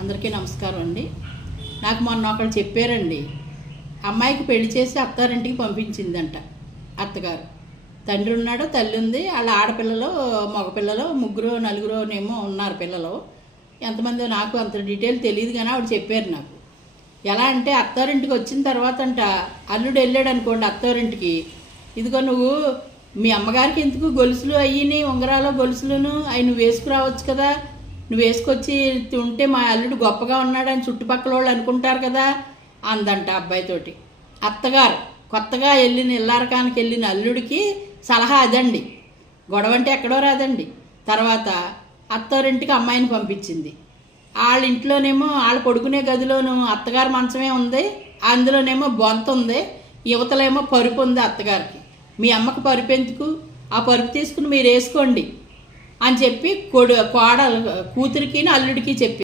అందరికీ నమస్కారం అండి. నాకు మొన్న ఒకళ్ళు చెప్పారండి, అమ్మాయికి పెళ్లి చేసి అత్తారింటికి పంపించిందంట అత్తగారు. తండ్రి ఉన్నాడు, తల్లి ఉంది, వాళ్ళ ఆడపిల్లలు మగపిల్లలు ముగ్గురు నలుగురునేమో ఉన్నారు పిల్లలు. ఎంతమందో నాకు అంత డీటెయిల్ తెలియదు, కానీ ఆవిడ చెప్పారు నాకు. ఎలా అంటే అత్తారింటికి వచ్చిన తర్వాత అంట అల్లుడు వెళ్ళాడు అనుకోండి అత్తారింటికి, ఇదిగో నువ్వు మీ అమ్మగారికి ఎందుకు గొలుసులు అయ్యి ఉంగరాలు గొలుసులను అవి నువ్వు వేసుకురావచ్చు కదా, నువ్వు వేసుకొచ్చి ఉంటే మా అల్లుడు గొప్పగా ఉన్నాడని చుట్టుపక్కల వాళ్ళు అనుకుంటారు కదా అందంట అబ్బాయితోటి. అత్తగారు కొత్తగా వెళ్ళిన ఇల్లారకానికి వెళ్ళిన అల్లుడికి సలహా అదండి. గొడవ అంటే ఎక్కడో రాదండి. తర్వాత అత్తారింటికి అమ్మాయిని పంపించింది. వాళ్ళ ఇంట్లోనేమో వాళ్ళ పడుకునే గదిలోనూ అత్తగారి మంచమే ఉంది, అందులోనేమో బొంత ఉంది, యువతలేమో పరుపు ఉంది అత్తగారికి. మీ అమ్మకి పరుపు ఎందుకు, ఆ పరుపు తీసుకుని మీరు వేసుకోండి అని చెప్పి కోడలు కూతురికి అల్లుడికి చెప్పి